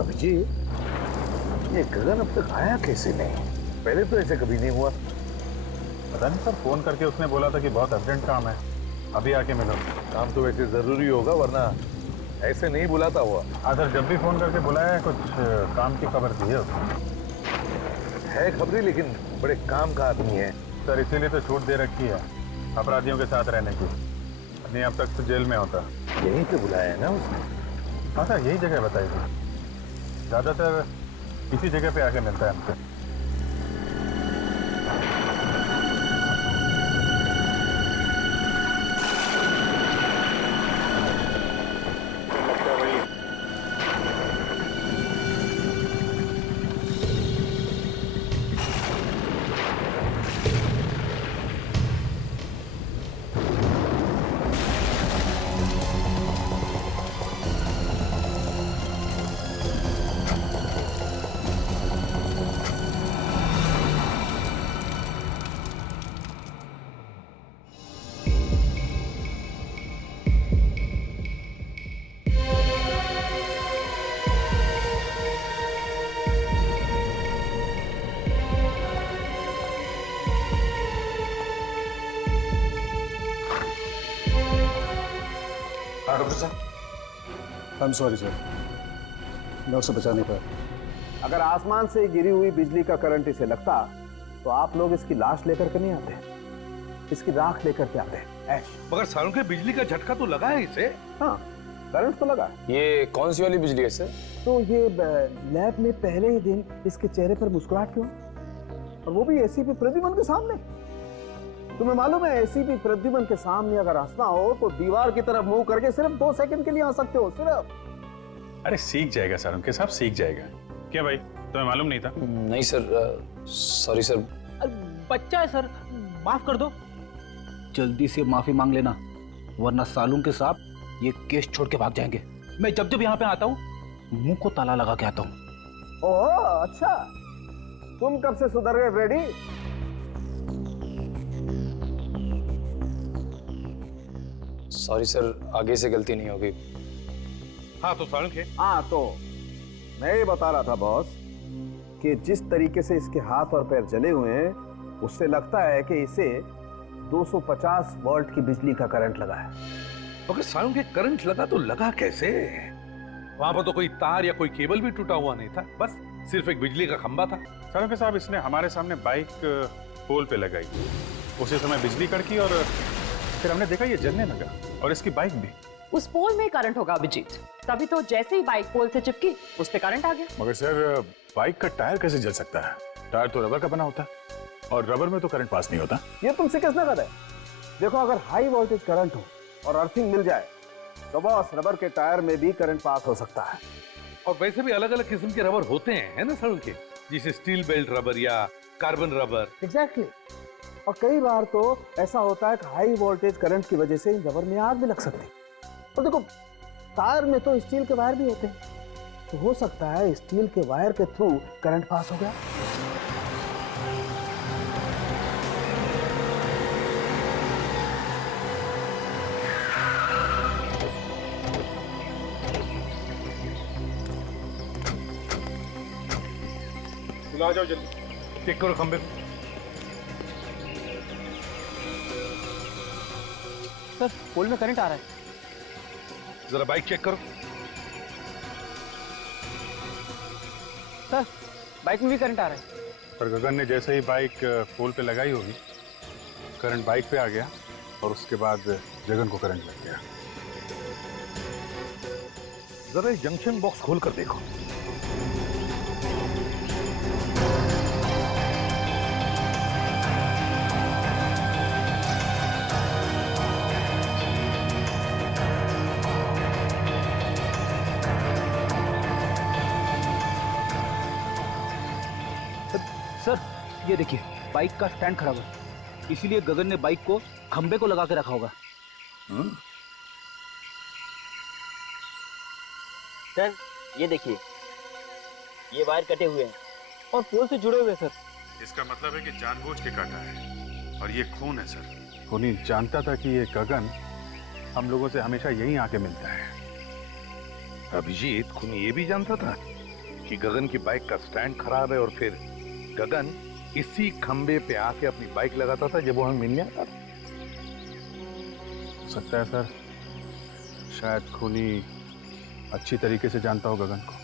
अभिजीत, ये गगन अब तक आया कैसे नहीं? पहले तो ऐसे कभी नहीं हुआ। पता नहीं सर, फोन करके उसने बोला था कि बहुत अर्जेंट काम है, अभी आके मिलो। काम तो वैसे जरूरी होगा, वरना ऐसे नहीं बुलाता हुआ। हाँ सर, जब भी फोन करके बुलाया है, कुछ काम की खबर दी है उसने। है खबरी, लेकिन बड़े काम का आदमी है। सर इसीलिए तो छूट दे रखी है अपराधियों के साथ रहने की, नहीं अब तक तो जेल में होता। यहीं पे बुलाया है ना उसने? हाँ सर, यही जगह बताई थी, ज्यादातर इसी जगह पे आके मिलता है हमसे। आई एम सॉरी सर, मैं उसे बचा नहीं पाया। अगर आसमान से गिरी हुई बिजली का करंट इसे लगता तो आप लोग इसकी लाश लेकर के नहीं आते, इसकी राख लेकर के आते। ऐश। मगर सालों के बिजली का झटका तो लगा है इसे। हाँ, करंट तो लगा। ये कौन सी वाली बिजली है सर? तो ये लैब में पहले ही दिन इसके चेहरे पर मुस्कुराहट क्यों, और वो भी एसीपी प्रद्युमन के सामने? तुम्हें मालूम है एसीपी प्रद्युमन के सामने अगर हंसना हो तो दीवार की तरफ मुंह करके सिर्फ 2 सेकंड के लिए हंस सकते हो, सिर्फ। अरे सीख जाएगा सर, उनके साथ सीख जाएगा। क्या भाई, तुम्हें मालूम नहीं था? नहीं सर, सॉरी सर। बच्चा है सर, माफ कर दो। जल्दी से माफी मांग लेना, वरना सालून के साथ ये केस छोड़ के भाग जाएंगे। मैं जब जब यहाँ पे आता हूँ मुंह को ताला लगा के आता हूँ। ओह अच्छा, तुम कब से सुधर गए फ्रेडी? सॉरी सर, आगे से गलती नहीं होगी। हाँ तो सालों के हाँ तो मैं ये बता रहा था बॉस कि जिस तरीके से इसके हाथ और पैर जले हुए हैं, उससे लगता है कि इसे 250 वोल्ट की बिजली का करंट लगा है। मगर सालों के करंट लगा तो लगा कैसे? वहां पर तो कोई तार या कोई केबल भी टूटा हुआ नहीं था, बस सिर्फ एक बिजली का खंभा था। सर के साहब, इसने हमारे सामने बाइक पोल पे लगाई, उसी समय बिजली कड़की और फिर हमने देखा ये जलने लगा, और इसकी बाइक भी। उस पोल में करंट होगा अभिजीत, तभी तो जैसे ही बाइक पोल से चिपकी उस पे करंट आ गया। मगर सर, बाइक का टायर कैसे जल सकता है? टायर तो रबर का बना होता है, और रबर में तो करंट पास नहीं होता। ये तुमसे किसने कहा है? देखो, अगर हाई वोल्टेज करंट हो और अर्थिंग मिल जाए तो बॉस रबर के टायर में भी करंट पास हो सकता है। और वैसे भी अलग अलग किस्म के रबर होते हैं, है ना सालों के, जैसे स्टील बेल्ट रबर या कार्बन रबर। एग्जैक्टली। और कई बार तो ऐसा होता है कि हाई वोल्टेज करंट की वजह से इन रबर में आग भी लग सकती है। और देखो, टायर में तो स्टील के वायर भी होते हैं, तो हो सकता है स्टील के वायर के थ्रू करंट पास हो गया। आ जाओ जल्दी, चेक करो खंबे। सर पोल में करंट आ रहा है। जरा बाइक चेक करो। सर बाइक में भी करंट आ रहा है। पर गगन ने जैसे ही बाइक पोल पे लगाई होगी, करंट बाइक पे आ गया, और उसके बाद जगन को करंट लग गया। जरा जंक्शन बॉक्स खोल कर देखो। सर ये देखिए, बाइक का स्टैंड खराब है, इसीलिए गगन ने बाइक को खंबे को लगा के रखा होगा। सर ये देखिए, ये वायर कटे हुए हैं और पोल से जुड़े हुए हैं सर। इसका मतलब है कि जानबूझ के काटा है, और ये खून है सर। खूनी जानता था कि ये गगन हम लोगों से हमेशा यहीं आके मिलता है। अभिजीत खूनी ये भी जानता था कि गगन की बाइक का स्टैंड खराब है और फिर गगन इसी खंबे पे आके अपनी बाइक लगाता था जब वो हमें मिलने आता था। हो सकता है सर, शायद खूनी अच्छी तरीके से जानता हो गगन को।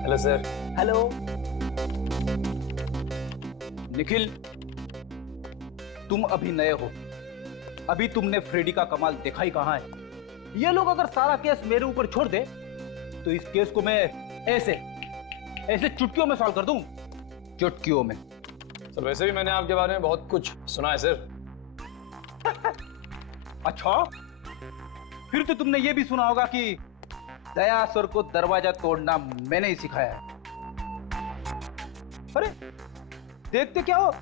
Hello sir. हेलो निखिल, तुम अभी नए हो, अभी तुमने फ्रेडी का कमाल देखा ही कहां है। ये लोग अगर सारा केस मेरे ऊपर छोड़ दे तो इस केस को मैं ऐसे ऐसे चुटकियों में सॉल्व कर दूं, चुटकियों में। सर वैसे भी मैंने आपके बारे में बहुत कुछ सुना है सर। अच्छा, फिर तो तुमने ये भी सुना होगा कि दया सर को दरवाजा तोड़ना मैंने ही सिखाया है। अरे देखते क्या हो,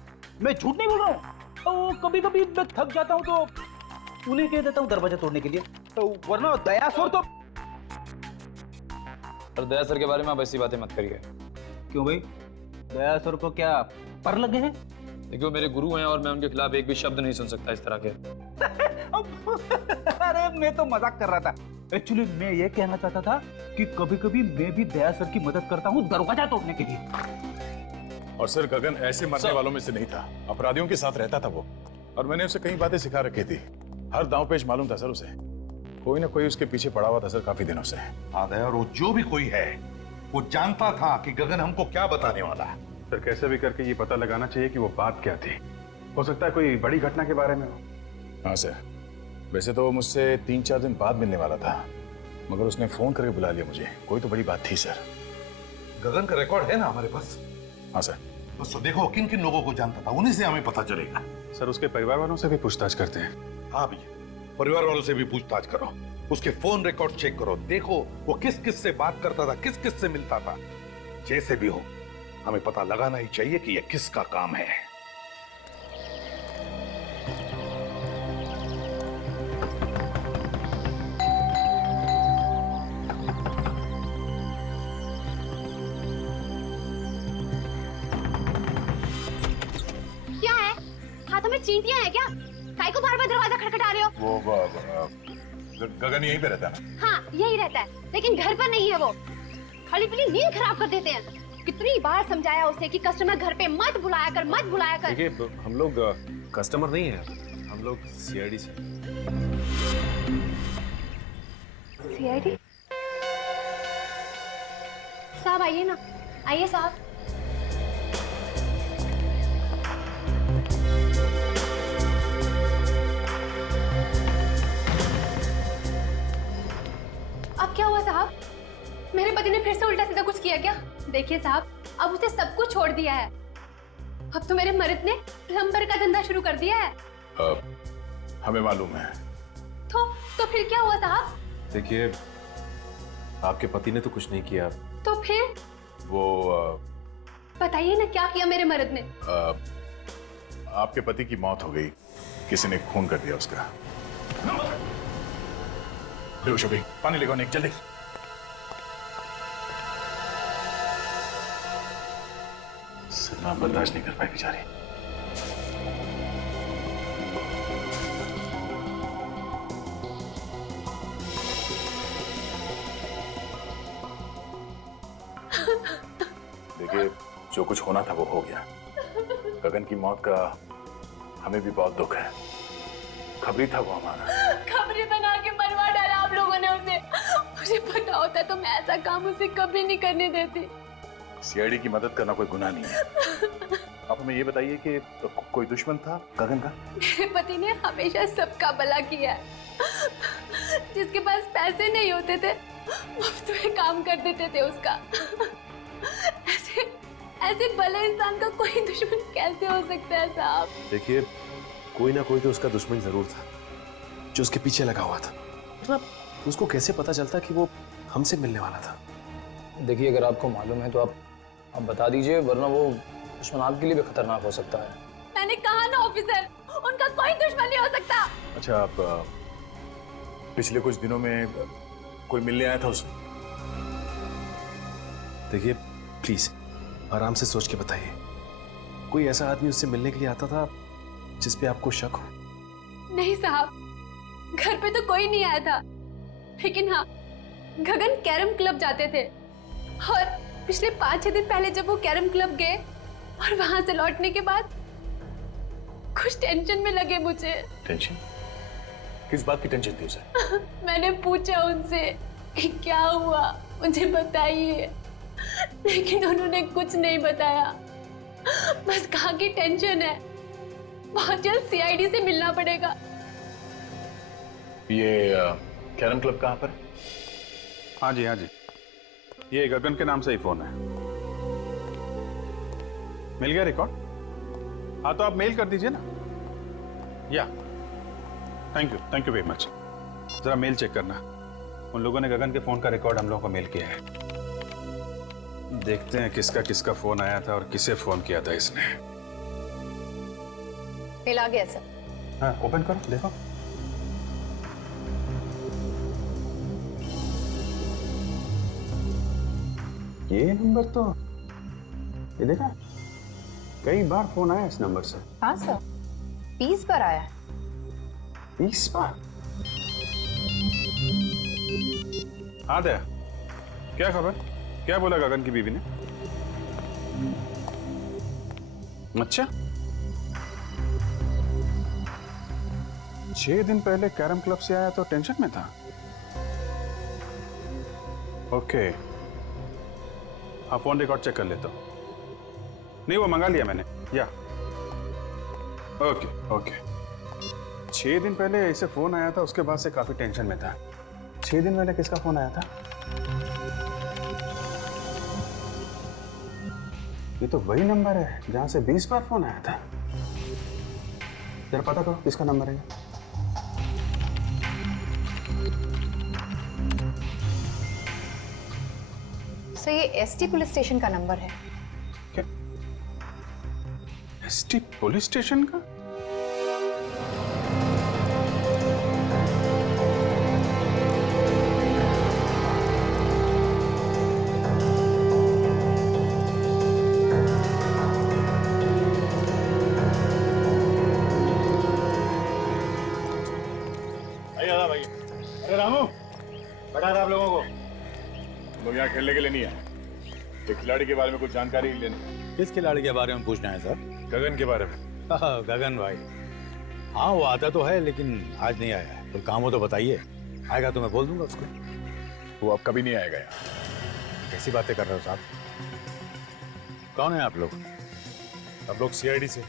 मैं झूठ नहीं बोल रहा हूं। तो कभी कभी मैं थक जाता हूं तो उन्हें कह देता हूं दरवाजा तोड़ने के लिए, तो वरना दया सर तो। सर दया सर के बारे में आप ऐसी बातें मत करिए। क्यों भाई, दया सर को क्या पर लगे हैं? देखिए वो मेरे गुरु हैं और मैं उनके खिलाफ एक भी शब्द नहीं सुन सकता इस तरह के। अरे मैं तो मजाक कर रहा था। एक्चुअली मैं ये कहना चाहता था कि कभी कभी मैं भी दया सर की मदद करता हूँ दरवाजा तोड़ने के लिए। और सर गगन ऐसे मरने वालों में से नहीं था, अपराधियों के साथ रहता था वो, और मैंने उसे कई बातें सिखा रखी थी। हर दांव पेच मालूम था सर उसे, कोई ना कोई उसके पीछे पड़ा हुआ था सर काफी दिनों से। हाँ दया, और वो जो भी कोई है वो जानता था कि गगन हमको क्या बताने वाला है। सर कैसे भी करके ये पता लगाना चाहिए कि वो बात क्या थी। हो सकता है कोई बड़ी घटना के बारे में हो। हाँ सर, वैसे तो वो मुझसे 3-4 दिन बाद मिलने वाला था, मगर उसने फोन करके बुला लिया मुझे। कोई तो बड़ी बात थी सर। गगन का रिकॉर्ड है ना हमारे पास? हाँ सर। बस तो देखो किन किन लोगों को जानता था, उन्हीं से हमें पता चलेगा। सर उसके परिवार वालों से भी पूछताछ करते हैं। हाँ भैया, परिवार वालों से भी पूछताछ करो, उसके फोन रिकॉर्ड चेक करो, देखो वो किस किस से बात करता था, किस किस से मिलता था। जैसे भी हो हमें पता लगाना ही चाहिए कि यह किसका काम है। क्या है? हाथों में चींटियां हैं क्या? काहे को बार बार दरवाजा खटखटा रहे हो? वो गगन यहीं पे रहता है ना? हाँ यही रहता है, लेकिन घर पर नहीं है वो। खाली पीली नींद खराब कर देते हैं। कितनी बार समझाया उसे कि कस्टमर घर पे मत बुलाया कर, मत बुलाया कर। देखिए हम लोग कस्टमर नहीं है, हम लोग सीआईडी से। सीआईडी? साहब आइए ना, आइए साहब। अब क्या हुआ साहब? मेरे पति ने फिर से उल्टा सीधा कुछ किया क्या? देखिए साहब, अब उसे सब कुछ छोड़ दिया है। अब तो मेरे मर्द ने प्लम्बर का धंधा शुरू कर दिया है। हमें मालूम है। तो फिर क्या हुआ साहब? देखिए आपके पति ने तो कुछ नहीं किया। तो फिर? वो बताइए ना क्या किया मेरे मर्द ने? आपके पति की मौत हो गई, किसी ने खून कर दिया उसका। शोभी, पानी लेकर निक जल्दी। सदमा बर्दाश्त नहीं कर पाई बेचारी। देखिए जो कुछ होना था वो हो गया। गगन की मौत का हमें भी बहुत दुख है। खबरी था वो हमारा। खबरी बना के मरवा डाला आप लोगों ने उसे। मुझे पता होता तो मैं ऐसा काम उसे कभी नहीं करने देती। सीआईडी की मदद करना कोई गुनाह नहीं है। आप हमें ये बताइए कि कोई दुश्मन था गगन का? मेरे पति ने हमेशा सबका भला किया है। जिसके पास पैसे नहीं होते थे मुफ्त में काम कर देते थे उसका। ऐसे भले इंसान का कोई दुश्मन कैसे हो सकता है साहब? देखिए कोई ना कोई तो उसका दुश्मन जरूर था जो उसके पीछे लगा हुआ था। मतलब उसको कैसे पता चलता कि वो हमसे मिलने वाला था? देखिए अगर आपको मालूम है तो आप बता दीजिए, वरना वो दुश्मन आपके लिए भी खतरनाक हो सकता है। मैंने कहा ना ऑफिसर, उनका कोई दुश्मन नहीं हो सकता। अच्छा, आप पिछले कुछ दिनों में कोई मिलने आया था उसे? देखिए प्लीज आराम से सोच के बताइए, कोई ऐसा आदमी उससे मिलने के लिए आता था जिस पे आपको शक हो? नहीं साहब, घर पे तो कोई नहीं आया था, लेकिन हाँ गगन कैरम क्लब जाते थे और पिछले 5-6 दिन पहले जब वो कैरम क्लब गए और वहां से लौटने के बाद कुछ टेंशन में लगे मुझे। टेंशन? किस बात की टेंशन थी उसे? मैंने पूछा उनसे कि क्या हुआ, मुझे बताइए, लेकिन उन्होंने कुछ नहीं बताया, बस कहा कि टेंशन है, बहुत जल्द सीआईडी से मिलना पड़ेगा। ये कैरम क्लब कहाँ पर? हाँ जी, हाँ जी, ये गगन के नाम से ही फोन है। मिल गया रिकॉर्ड? हाँ तो आप मेल कर दीजिए ना। या थैंक यू वेरी मच। जरा मेल चेक करना, उन लोगों ने गगन के फोन का रिकॉर्ड हम लोगों को मेल किया है। देखते हैं किसका किसका फोन आया था और किसे फोन किया था इसने। मेल आ गया सर। हाँ ओपन करो, देखो। ये नंबर तो, ये देखा, कई बार फोन आया इस नंबर से। हाँ सर, 20 बार आया है। 20 बार? हाँ दया, क्या खबर? क्या बोला गगन की बीवी ने? अच्छा, 6 दिन पहले कैरम क्लब से आया तो टेंशन में था। ओके, हाँ फोन रिकॉर्ड चेक कर लेता हूँ। नहीं वो मंगा लिया मैंने। या ओके 6 दिन पहले ऐसे फोन आया था, उसके बाद से काफी टेंशन में था। 6 दिन पहले किसका फोन आया था? ये तो वही नंबर है जहां से 20 बार फोन आया था। जरा पता करो किसका नंबर है। सर ये एसटी पुलिस स्टेशन का नंबर है। क्या? एसटी पुलिस स्टेशन का? अरे रामू, बता रहा आप लोगों को। लोग यहाँ खेलने के लिए नहीं आए, एक खिलाड़ी के बारे में कुछ जानकारी लेनी। किस खिलाड़ी के बारे में पूछना है सर? गगन के बारे में। गगन भाई, हाँ वो आता तो है लेकिन आज नहीं आया है। कोई काम हो तो बताइए, आएगा तो मैं बोल दूंगा उसको। वो अब कभी नहीं आएगा यहाँ। कैसी बातें कर रहे हो साहब? कौन है आप लोग? हम लोग सीआईडी से।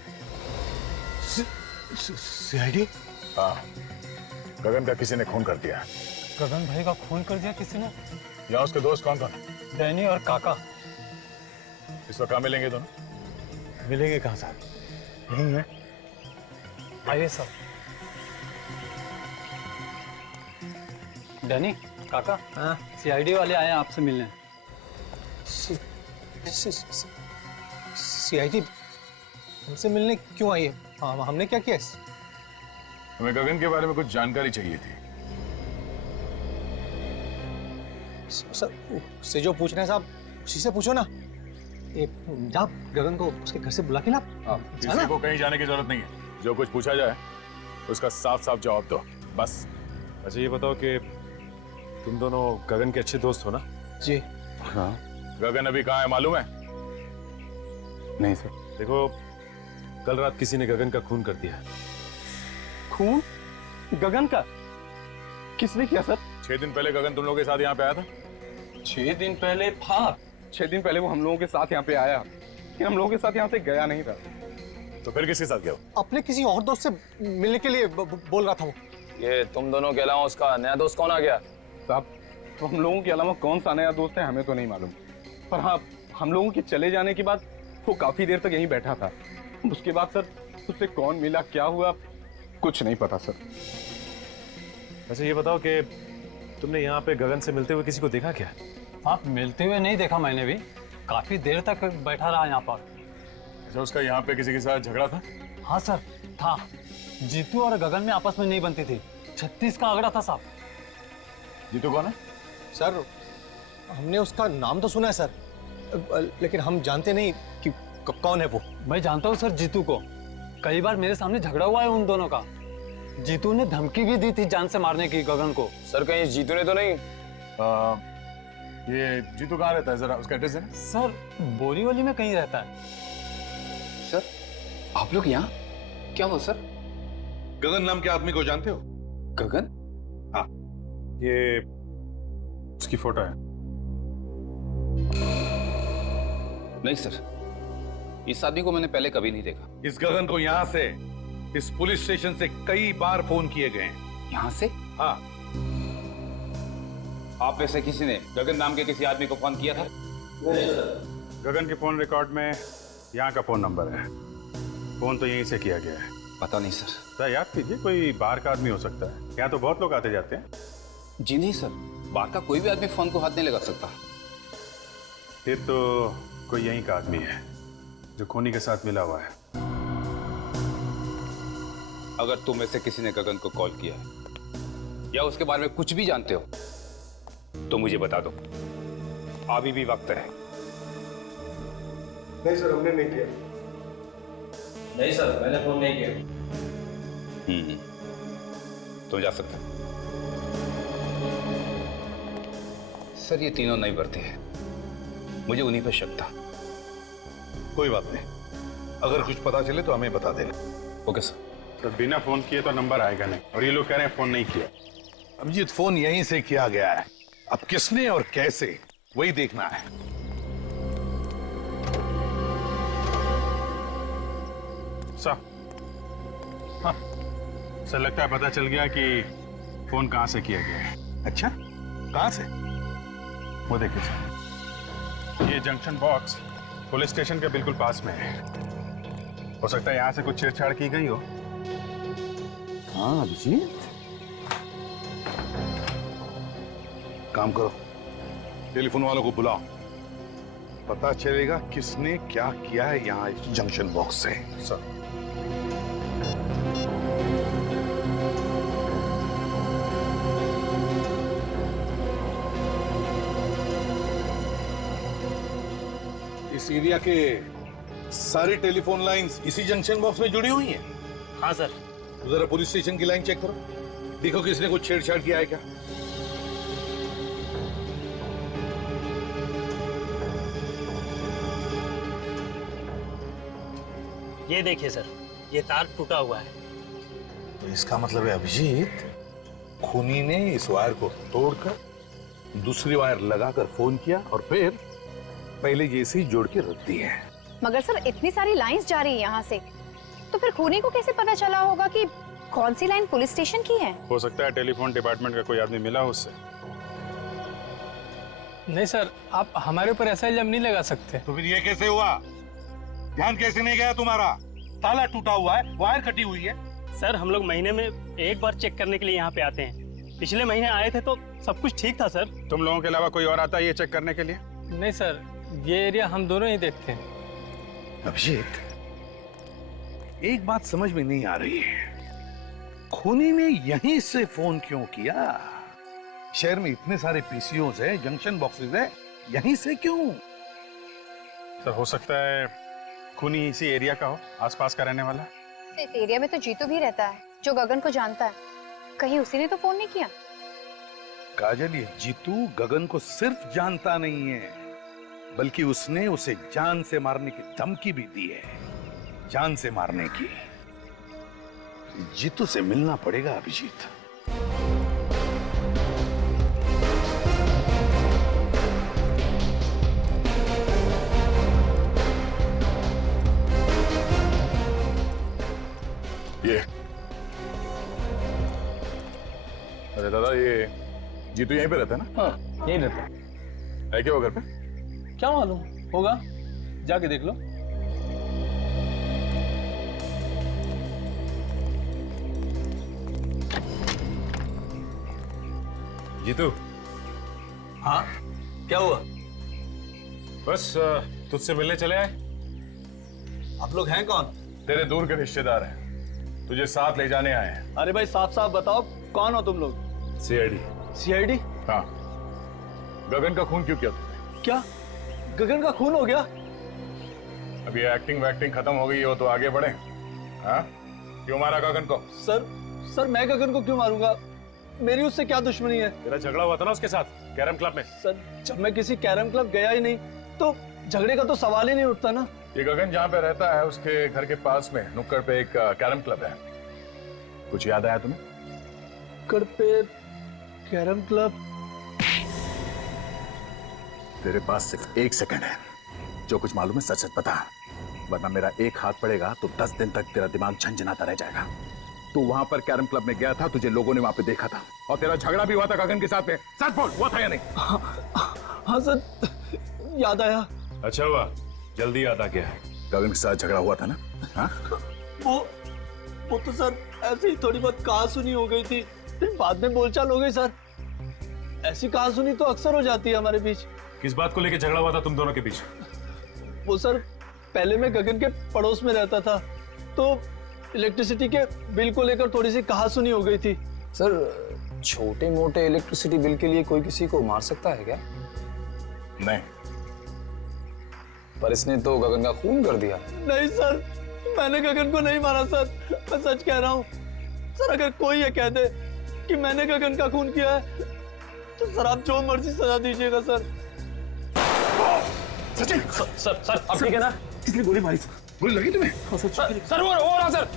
सीआईडी? हाँ, गगन का किसी ने खून कर दिया। गगन भाई का खून कर दिया किसी ने? यहाँ उसके दोस्त कौन कौन? डैनी और काका। इस वक्त कहाँ मिलेंगे दोनों? मिलेंगे कहाँ साहब? यहीं है। आइए सर। डैनी, काका, हाँ सीआईडी वाले आए हैं आपसे मिलने। सीआईडी हमसे मिलने क्यों आई है? हाँ हमने क्या किया? हमें गगन के बारे में कुछ जानकारी चाहिए थी। सर से जो पूछ रहे हैं साहब उसी से पूछो ना। जा गगन को उसके घर से बुला के ला। किसी को कहीं जाने की जरूरत नहीं है, जो कुछ पूछा जाए उसका साफ साफ जवाब दो बस। अच्छा ये बताओ कि तुम दोनों गगन के अच्छे दोस्त हो ना? जी हाँ। गगन अभी कहाँ है मालूम है? नहीं सर। देखो कल रात किसी ने गगन का खून कर दिया। खून? गगन का? किसने किया सर? 6 दिन पहले गगन तुम लोगों के साथ यहाँ पे आया था। 6 दिन पहले? हाँ 6 दिन पहले वो हम लोगों के साथ यहाँ पे आया, लेकिन हम लोगों के साथ यहाँ से गया नहीं था। तो फिर किसके साथ गया? अपने किसी और दोस्त से मिलने के लिए बोल रहा था वो। ये तुम दोनों के अलावा उसका नया दोस्त कौन आ गया? साहब तो हम लोगों के अलावा कौन सा नया दोस्त है हमें तो नहीं मालूम, पर हाँ हम लोगों के चले जाने के बाद वो काफी देर तक यहीं बैठा था। उसके बाद सर उससे कौन मिला, क्या हुआ, कुछ नहीं पता सर। अच्छा ये बताओ कि तुमने यहाँ पे गगन से मिलते हुए किसी को देखा क्या? आप मिलते हुए नहीं देखा मैंने भी, काफी देर तक बैठा रहा यहाँ पर। अच्छा उसका यहाँ पे किसी के साथ झगड़ा था? हाँ सर था। जीतू और गगन में आपस में नहीं बनती थी, 36 का आंकड़ा था साहब। जीतू कौन है? सर हमने उसका नाम तो सुना है सर, लेकिन हम जानते नहीं कि कौन है वो। मैं जानता हूँ सर जीतू को, कई बार मेरे सामने झगड़ा हुआ है उन दोनों का। जीतू ने धमकी भी दी थी जान से मारने की गगन को। सर कहीं जीतू ने तो नहीं? ये जीतू कहाँ रहता है, जरा उसका एड्रेस देना। सर बोरीवली में कहीं रहता है। सर आप लोग यहाँ क्या हो सर? गगन नाम के आदमी को जानते हो? गगन? हाँ, ये उसकी फोटो है। नहीं सर, इस आदमी को मैंने पहले कभी नहीं देखा। इस गगन को यहाँ से, इस पुलिस स्टेशन से कई बार फोन किए गए हैं। यहाँ से? हाँ। आप में से किसी ने गगन नाम के किसी आदमी को फोन किया था? गगन के फोन रिकॉर्ड में यहाँ का फोन नंबर है। फोन तो यहीं से किया गया है। पता नहीं सर। सर याद कीजिए, कोई बाहर का आदमी हो सकता है। यहाँ तो बहुत लोग आते जाते हैं। जी नहीं सर, बाहर का कोई भी आदमी फोन को हाथ नहीं लगा सकता। फिर तो कोई यहीं का आदमी है जो खूनी के साथ मिला हुआ है। अगर तुम में से किसी ने गगन को कॉल किया है या उसके बारे में कुछ भी जानते हो तो मुझे बता दो, अभी भी वक्त है। नहीं सर, हमने नहीं किया। नहीं सर, मैंने फोन नहीं किया। तुम जा सकते हो। सर ये तीनों नहीं बढ़ते हैं, मुझे उन्हीं पर शक था। कोई बात नहीं, अगर कुछ पता चले तो हमें बता देना। Okay sir. तो बिना फोन किए तो नंबर आएगा नहीं, और ये लोग कह रहे हैं फोन नहीं किया। अभिजीत, फोन यहीं से किया गया है, अब किसने और कैसे वही देखना है। सर, हाँ सर, लगता है पता चल गया कि फोन कहां से किया गया है। अच्छा, कहां से? वो देखिए सर, ये जंक्शन बॉक्स पुलिस स्टेशन के बिल्कुल पास में है। हो सकता है यहां से कुछ छेड़छाड़ की गई हो। हाँ अभिजीत, काम करो, टेलीफोन वालों को बुलाओ, पता चलेगा किसने क्या किया है यहाँ इस जंक्शन बॉक्स से। सर इस एरिया के सारी टेलीफोन लाइंस इसी जंक्शन बॉक्स में जुड़ी हुई हैं। हाँ सर। तो जरा पुलिस स्टेशन की लाइन चेक करो, देखो किसने कुछ छेड़छाड़ किया है क्या। ये देखिए सर, ये तार टूटा हुआ है। तो इसका मतलब है अभिजीत, खूनी ने इस वायर को तोड़कर दूसरी वायर लगाकर फोन किया और फिर पहले जैसी जोड़ के रख दी है। मगर सर इतनी सारी लाइंस जा रही है यहाँ से, तो फिर खूनी को कैसे पता चला होगा कि कौन सी लाइन पुलिस स्टेशन की है? हो सकता है टेलीफोन डिपार्टमेंट का कोई आदमी मिला हो उससे। नहीं सर, आप हमारे ऊपर ऐसा इल्जाम नहीं लगा सकते। तो फिर ये कैसे हुआ? ध्यान कैसे नहीं गया तुम्हारा? ताला टूटा हुआ है, वायर कटी हुई है। सर हम लोग महीने में एक बार चेक करने के लिए यहाँ पे आते हैं। पिछले महीने आए थे तो सब कुछ ठीक था सर। तुम लोगों के अलावा कोई और आता है ये चेक करने के लिए? नहीं सर, ये एरिया हम दोनों ही देखते हैं। अभिजीत, एक बात समझ में नहीं आ रही है, खूनी ने यहीं से फोन क्यों किया? शहर में इतने सारे पीसीओज है, जंक्शन बॉक्सेस है, यहीं से क्यों? सर हो सकता है खूनी इसी एरिया का हो, आसपास का रहने वाला। इस एरिया में तो जीतू भी रहता है जो गगन को जानता है, कहीं उसी ने तो फोन नहीं किया? काजल, ये जीतू गगन को सिर्फ जानता नहीं है, बल्कि उसने उसे जान से मारने की धमकी भी दी है। जान से मारने की। जीतू से मिलना पड़ेगा अभिजीत। ये अरे दादा, ये जीतू यहीं पे रहता है ना? हाँ यहीं रहता है। है क्या वो घर पे? क्या मालूम होगा, जाके देख लो। जीतू। हाँ क्या हुआ? बस तुझसे मिलने चले आए। आप लोग हैं कौन? तेरे दूर के रिश्तेदार हैं, तुझे साथ ले जाने आए हैं। अरे भाई साफ साफ बताओ, कौन हो तुम लोग? सीआईडी। सीआईडी? हाँ। गगन का खून क्यों किया तुमने? क्या गगन का खून हो गया। अब ये एक्टिंग वैक्टिंग खत्म हो गई हो तो आगे बढ़े। हाँ, क्यों मारा गगन को? सर मैं गगन को क्यों मारूंगा? मेरी उससे क्या दुश्मनी है? तेरा झगड़ा हुआ था ना उसके साथ कैरम क्लब में। सर जब मैं किसी कैरम क्लब गया ही नहीं तो झगड़े का तो सवाल ही नहीं उठता ना। ये गगन जहाँ पे रहता है उसके घर के पास में नुक्कड़ पे एक कैरम क्लब है। कुछ याद आया तुम्हें? नुक्कड़ पे कैरम क्लब? तेरे पास सिर्फ 1 सेकंड है, जो कुछ मालूम है सच सच बता, वरना मेरा एक हाथ पड़ेगा तो 10 दिन तक तेरा दिमाग झंझनाता रह जाएगा। तू वहां पर कैरम क्लब में गया था, तुझे लोगों ने वहां पे देखा था और तेरा झगड़ा भी हुआ था गगन के साथ में। सच बोल, हुआ था या नहीं? हाँ सर याद आया। अच्छा हुआ, जल्दी याद आ गया। गगन के साथ झगड़ा हुआ था ना? हाँ? वो तो सर ऐसे ही थोड़ी बहुत कहा सुनी हो गई थी, फिर बाद में बोलचाल हो गई सर। ऐसी कहा सुनी तो अक्सर हो जाती है हमारे बीच। किस बात को लेकर झगड़ा हुआ था तुम दोनों के बीच? वो सर पहले मैं गगन के पड़ोस में रहता था तो इलेक्ट्रिसिटी के बिल को लेकर थोड़ी सी कहा सुनी हो गई थी। सर छोटे मोटे इलेक्ट्रिसिटी बिल के लिए कोई किसी को मार सकता है क्या? नहीं। पर इसने तो गगन का खून कर दिया। नहीं सर, मैंने गगन को नहीं मारा सर, मैं सच कह रहा हूँ। सर अगर कोई ये कह दे कि मैंने गगन का खून किया है तो सर आप जो मर्जी सजा दीजिएगा सर। सचिन सर आप ठीक है ना? किसने गोली मारी? गोली लगी तुम्हें? सर वो रहा सर।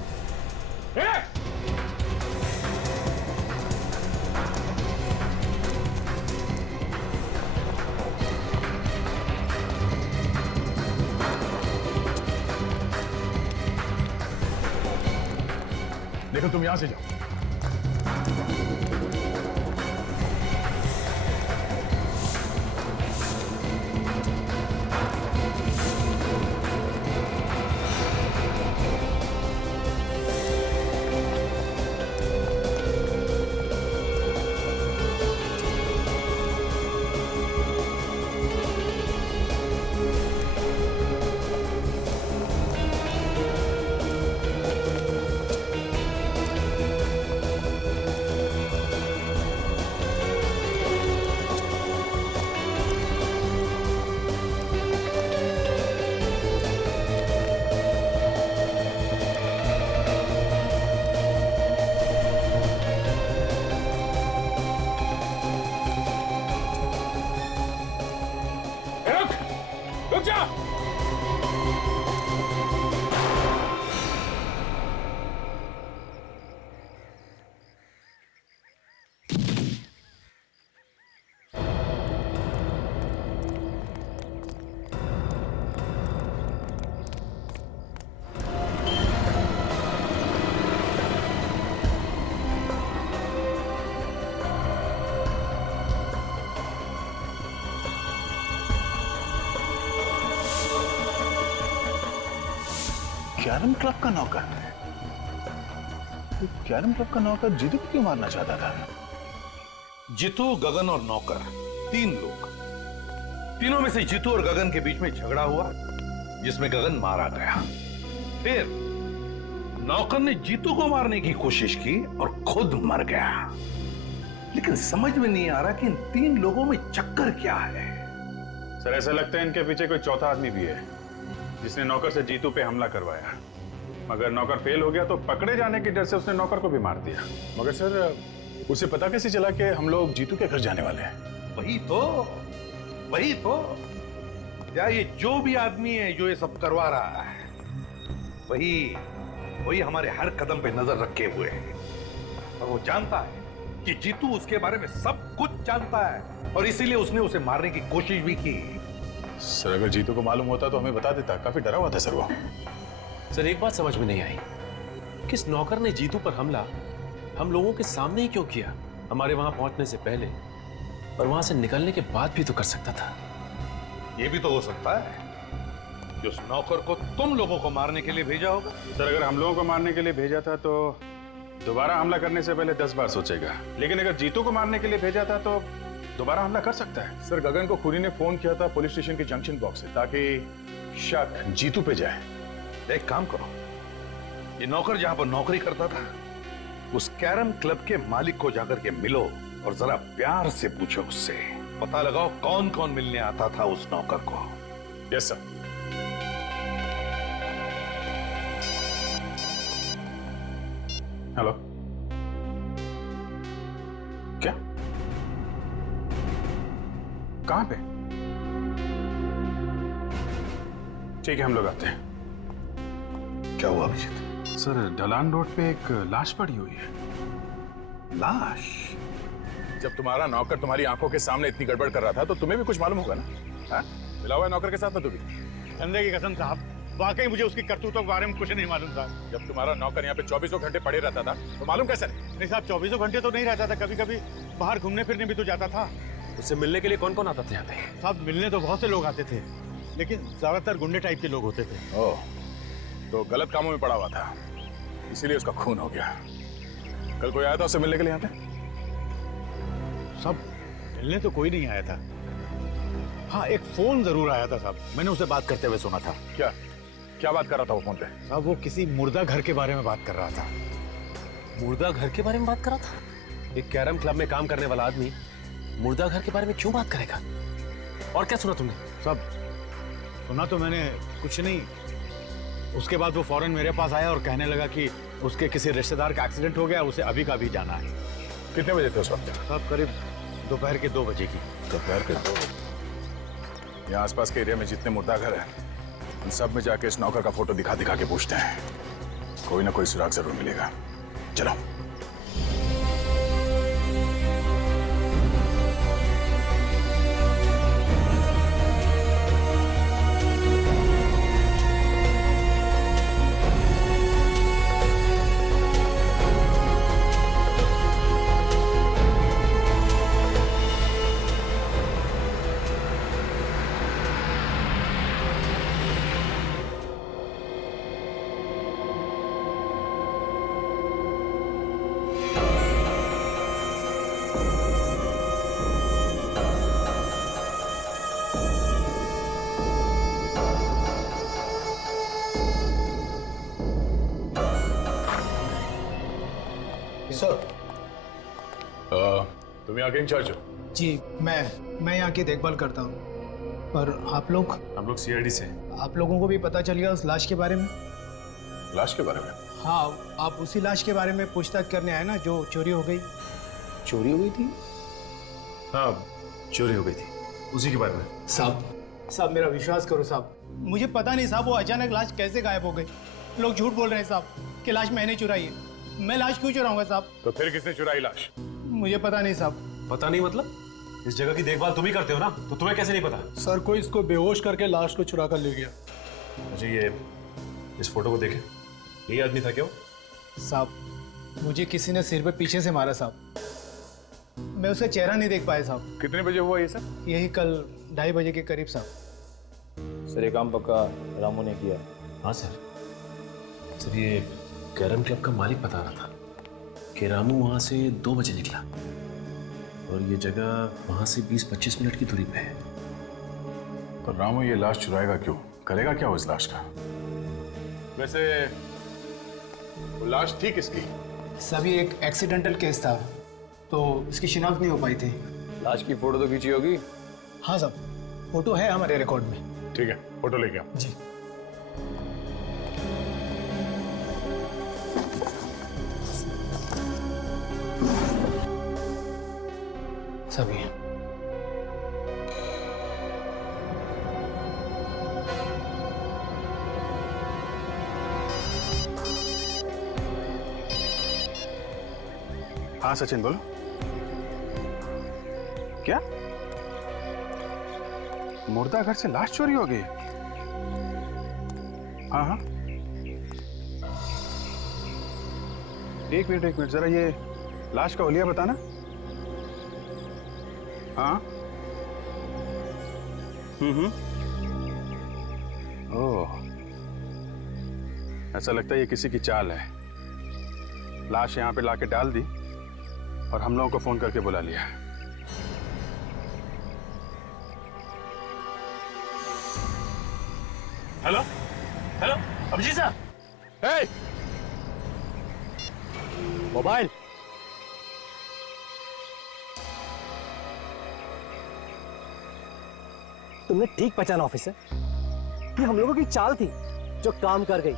लेकिन तुम यहां से जाओ। रुक जा। कैरम क्लब का नौकर? कैरम क्लब का नौकर जीतू को क्यों मारना चाहता था? जीतू, गगन और नौकर, 3 लोग। तीनों में से जीतू और गगन के बीच में झगड़ा हुआ जिसमें गगन मारा गया। फिर नौकर ने जीतू को मारने की कोशिश की और खुद मर गया। लेकिन समझ में नहीं आ रहा कि इन 3 लोगों में चक्कर क्या है। सर ऐसा लगता है इनके पीछे कोई चौथा आदमी भी है जिसने नौकर से जीतू पे हमला करवाया। मगर नौकर फेल हो गया तो पकड़े जाने के डर से उसने नौकर को भी मार दिया। मगर सर उसे पता कैसे चला कि हम लोग जीतू के घर जाने वाले हैं? वही तो या ये जो भी आदमी है जो ये सब करवा रहा है वही हमारे हर कदम पे नजर रखे हुए है। और वो जानता है कि जीतू उसके बारे में सब कुछ जानता है और इसीलिए उसने उसे मारने की कोशिश भी की। सर अगर जीतू को मालूम होता तो हमें बता देता। काफी डरा हुआ था सर वो। सर एक बात समझ में नहीं आई, किस नौकर ने जीतू पर हमला हम लोगों के सामने ही क्यों किया? हमारे वहां पहुंचने से पहले और वहां से निकलने के बाद भी तो कर सकता था। ये भी तो हो सकता है कि उस नौकर को तुम लोगों को मारने के लिए भेजा होगा। सर अगर हम लोगों को मारने के लिए भेजा था तो दोबारा हमला करने से पहले 10 बार सोचेगा। लेकिन अगर जीतू को मारने के लिए भेजा था तो दोबारा हमला कर सकता है। सर गगन को खुरी ने फोन किया था पुलिस स्टेशन के जंक्शन बॉक्स से ताकि शक जीतू पे जाए। एक काम करो, ये नौकर जहां पर नौकरी करता था उस कैरम क्लब के मालिक को जाकर के मिलो और जरा प्यार से पूछो उससे, पता लगाओ कौन कौन मिलने आता था उस नौकर को। Yes sir. हेलो, क्या? कहां पे? ठीक है, हम लोग आते हैं। क्या हुआ अभिजीत? सर, ढलान रोड पे एक लाश पड़ी हुई है। लाश? जब तुम्हारा नौकर तुम्हारी आंखों के सामने इतनी गड़बड़ कर रहा था तो तुम्हें भी कुछ मालूम होगा ना? हाँ? मिला हुआ है नौकर के साथ ना? तू भी धंधे की कसम साहब, वाकई मुझे उसकी करतूतों के बारे में कुछ नहीं मालूम था। जब तुम्हारा नौकर यहाँ पे 24 घंटे पड़े रहता था तो मालूम कैसे नहीं? नहीं साहब, 24 घंटे तो नहीं रहता था, कभी कभी बाहर घूमने फिरने भी तो जाता था। उससे मिलने के लिए कौन कौन आता था यहाँ पे? साहब, मिलने तो बहुत से लोग आते थे, लेकिन ज्यादातर गुंडे टाइप के लोग होते थे। ओह, तो गलत कामों में पड़ा हुआ था, इसीलिए उसका खून हो गया। कल कोई आया था उससे मिलने के लिए यहाँ पे? सब मिलने तो कोई नहीं आया था। हाँ, एक फोन जरूर आया था साहब, मैंने उसे बात करते हुए सुना था। क्या क्या बात कर रहा था वो फोन पे? साहब, वो किसी मुर्दा घर के बारे में बात कर रहा था। मुर्दा घर के बारे में बात कर रहा था? एक कैरम क्लब में काम करने वाला आदमी मुर्दा घर के बारे में क्यों बात करेगा? और क्या सुना तुमने? साहब, सुना तो मैंने कुछ नहीं। उसके बाद वो फौरन मेरे पास आया और कहने लगा कि उसके किसी रिश्तेदार का एक्सीडेंट हो गया, उसे अभी का अभी जाना है। कितने बजे थे उस वक्त? साहब, करीब दोपहर के 2 बजे की। दोपहर के 2 बजे? यहाँ आसपास के एरिया में जितने मुर्दा घर हैं उन सब में जाके इस नौकर का फोटो दिखा दिखा के पूछते हैं, कोई ना कोई सुराग जरूर मिलेगा। चलो। तुम यहाँ के इंचार्ज हो? जी, मैं यहाँ की देखभाल करता हूँ। पर आप लोग? हम लोग सीआईडी से। आप लोगों को भी पता चल गया उस लाश के बारे में? लाश के बारे में? हाँ, आप उसी लाश के बारे में पूछताछ करने आए ना, जो चोरी हो गई। चोरी हो गई थी? हाँ, चोरी हो गई थी, उसी के बारे में। साहब मेरा विश्वास करो साहब, मुझे पता नहीं साहब वो अचानक लाश कैसे गायब हो गई। लोग झूठ बोल रहे हैं साहब कि लाश मैंने चुराई है। मैं लाश क्यों चुराऊंगा साहब? तो फिर किसने चुराई लाश? मुझे पता नहीं साहब। पता नहीं मतलब? इस जगह की देखभाल तुम ही करते हो ना, तो तुम्हें कैसे नहीं पता? सर, कोई इसको बेहोश करके लाश को चुरा कर ले गया। मुझे ये इस फोटो को देखे, यही आदमी था क्या? साहब, मुझे किसी ने सिर पे पीछे से मारा साहब, मैं उसका चेहरा नहीं देख पाया साहब। कितने बजे हुआ ये सब? यही कल 2:30 बजे के करीब साहब। सर, ये काम पक्का रामू ने किया। हाँ सर। सर, ये कैरम क्लब का मालिक बता रहा था कि रामू वहाँ से 2 बजे निकला और ये जगह वहाँ से 20-25 मिनट की दूरी पे है। पर रामू ये लाश चुराएगा क्यों? करेगा क्या उस लाश का? वैसे वो लाश थी किसकी? सभी एक एक्सीडेंटल केस था, तो इसकी शिनाख्त नहीं हो पाई थी। लाश की फोटो तो खींची होगी? हाँ साहब, फोटो है हमारे रिकॉर्ड में। ठीक है, फोटो लेके आओ। जी। सभी हाँ सचिन, बोलो। क्या मुर्दा घर से लाश चोरी हो गई? हाँ हाँ, एक मिनट जरा ये लाश का हुलिया बताना। हाँ। ओह, ऐसा लगता है ये किसी की चाल है। लाश यहाँ पे लाके डाल दी और हम लोगों को फोन करके बुला लिया। हेलो हेलो, अभिजीत साहब। हे! मोबाइल। तुमने ठीक पहचाना ऑफिसर, ये हम लोगों की चाल थी जो काम कर गई,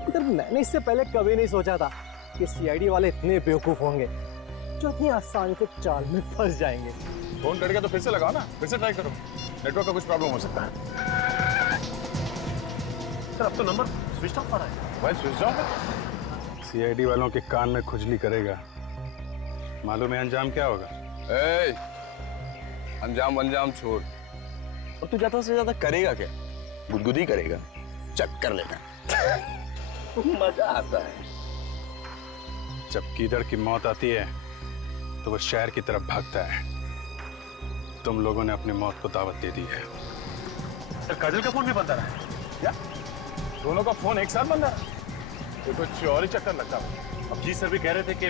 मगर मैंने इससे पहले कभी नहीं सोचा था कि सीआईडी वाले इतने बेवकूफ होंगे जो इतनी आसानी से चाल में फंस जाएंगे। फोन कट गया तो फिर से लगाओ ना, फिर से ट्राई करो, नेटवर्क का कुछ प्रॉब्लम हो सकता है। सर अब तो नंबर स्विच ऑफ आ रहा है। भाई स्विच ऑफ? सीआईडी वालों के कान में खुजली करेगा, मालूम है अंजाम क्या होगा? ए, अंजाम अंजाम छोड़, और तू ज्यादा से ज्यादा करेगा क्या? गुदगुदी करेगा, चक्कर लेना। मजा आता है। जब कीदड़ की मौत आती है तो वो शहर की तरफ भागता है। तुम लोगों ने अपनी मौत को दावत दे दी है। सर काजल का फोन भी बंद आ रहा है। क्या दोनों का फोन एक साथ बंद है? ये कुछ और ही चक्कर लगता है। अब जी सर भी कह रहे थे कि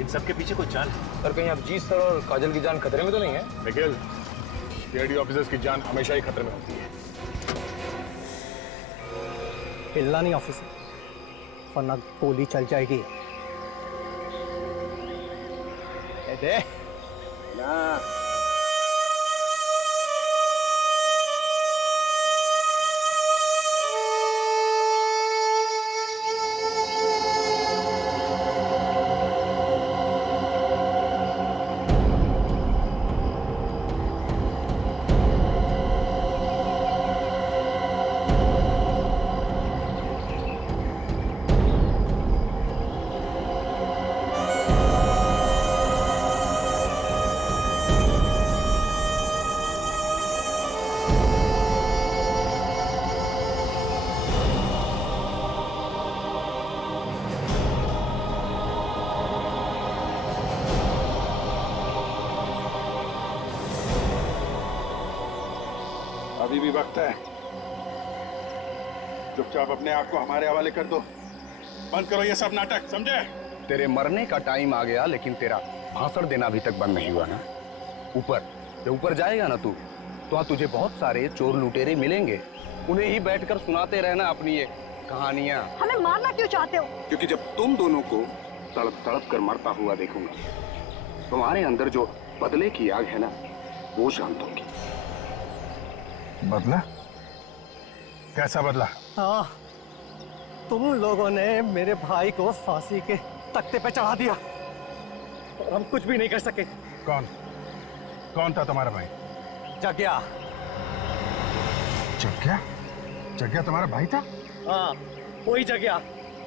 इन सब के पीछे कोई चाल है। सर कहीं अभिजीत सर और काजल की जान खतरे में तो नहीं है? निखिल, सीआईडी ऑफिसर्स की जान हमेशा ही खतरे में होती है। हिलना नहीं ऑफिसर, वरना गोली चल जाएगी। दे ना अभी भी वक्त है, चुपचाप अपने आप को हमारे हवाले कर दो। बंद करो ये सब नाटक, समझे? तेरे मरने का टाइम आ गया, लेकिन तेरा भाषण देना अभी तक बंद नहीं हुआ ना। ऊपर जब ऊपर जाएगा ना तू, तो वहाँ तुझे बहुत सारे चोर लुटेरे मिलेंगे, उन्हें ही बैठकर सुनाते रहना अपनी ये कहानियां। हमें मारना क्यों चाहते हो? क्योंकि जब तुम दोनों को तड़प तड़प कर मरता हुआ देखूंगा, तुम्हारे अंदर जो बदले की आग है ना, वो शांत होगी। बदला? कैसा बदला? हाँ, तुम लोगों ने मेरे भाई को फांसी के तख्ते पे चढ़ा दिया और हम कुछ भी नहीं कर सके। कौन कौन था तुम्हारा भाई? जग्या। जग्या? जग्या तुम्हारा भाई था? हाँ, वही जग्या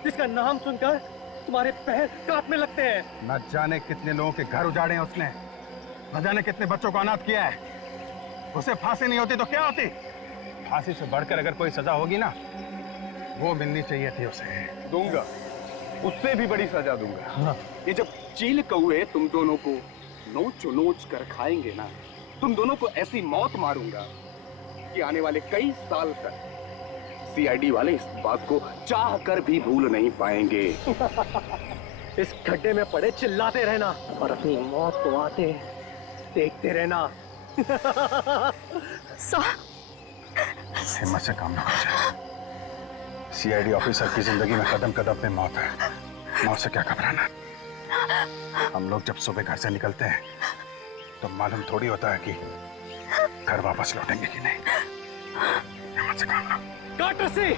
जिसका नाम सुनकर तुम्हारे पैर कांपने लगते हैं। न जाने कितने लोगों के घर उजाड़े हैं उसने, न जाने कितने बच्चों को अनाथ किया है। उसे फांसी नहीं होती तो क्या होती? फांसी से बढ़कर अगर कोई सजा होगी ना, वो मिलनी चाहिए थी उसे। दूंगा, उससे भी बड़ी सजा दूंगा। हाँ। ये जब चील कौए तुम दोनों को नोच नोच कर खाएंगे ना, तुम दोनों को ऐसी मौत मारूंगा कि आने वाले कई साल तक सीआईडी वाले इस बात को चाह कर भी भूल नहीं पाएंगे। इस गड्ढे में पड़े चिल्लाते रहना और अपनी मौत को आते देखते रहना। हिम्मत से काम ना कर। सीआईडी ऑफिसर की जिंदगी में कदम कदम पे मौत है। मौत से क्या घबराना? हम लोग जब सुबह घर से निकलते हैं तो मालूम थोड़ी होता है कि घर वापस लौटेंगे कि नहीं। हिम्मत से काम लो। काट रस्सी।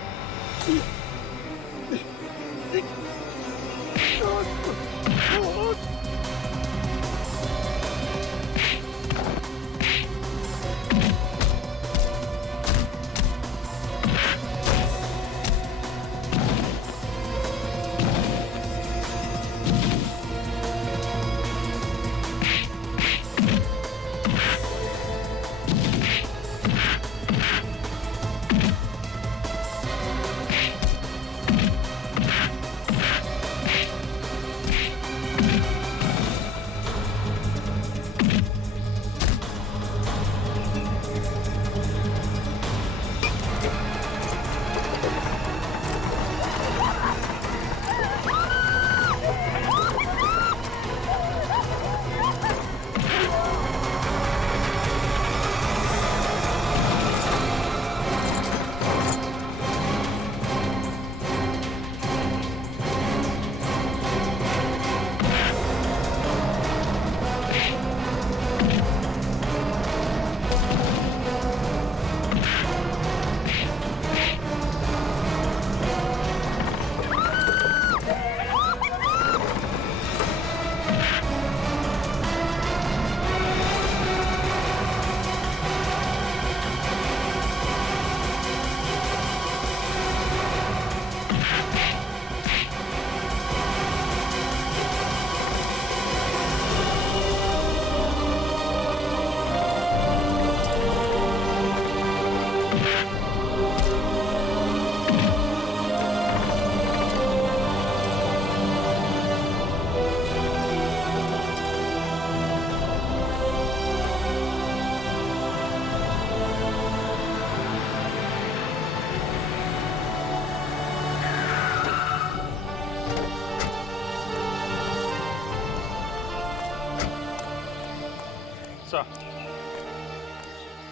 सर,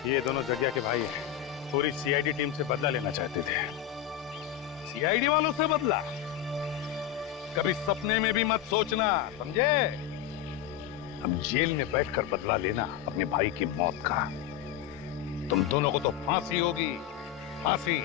ये दोनों जग्या के भाई हैं। पूरी सीआईडी टीम से बदला लेना चाहते थे। सीआईडी वालों से बदला? कभी सपने में भी मत सोचना, समझे? हम जेल में बैठकर बदला लेना अपने भाई की मौत का। तुम दोनों को तो फांसी होगी, फांसी।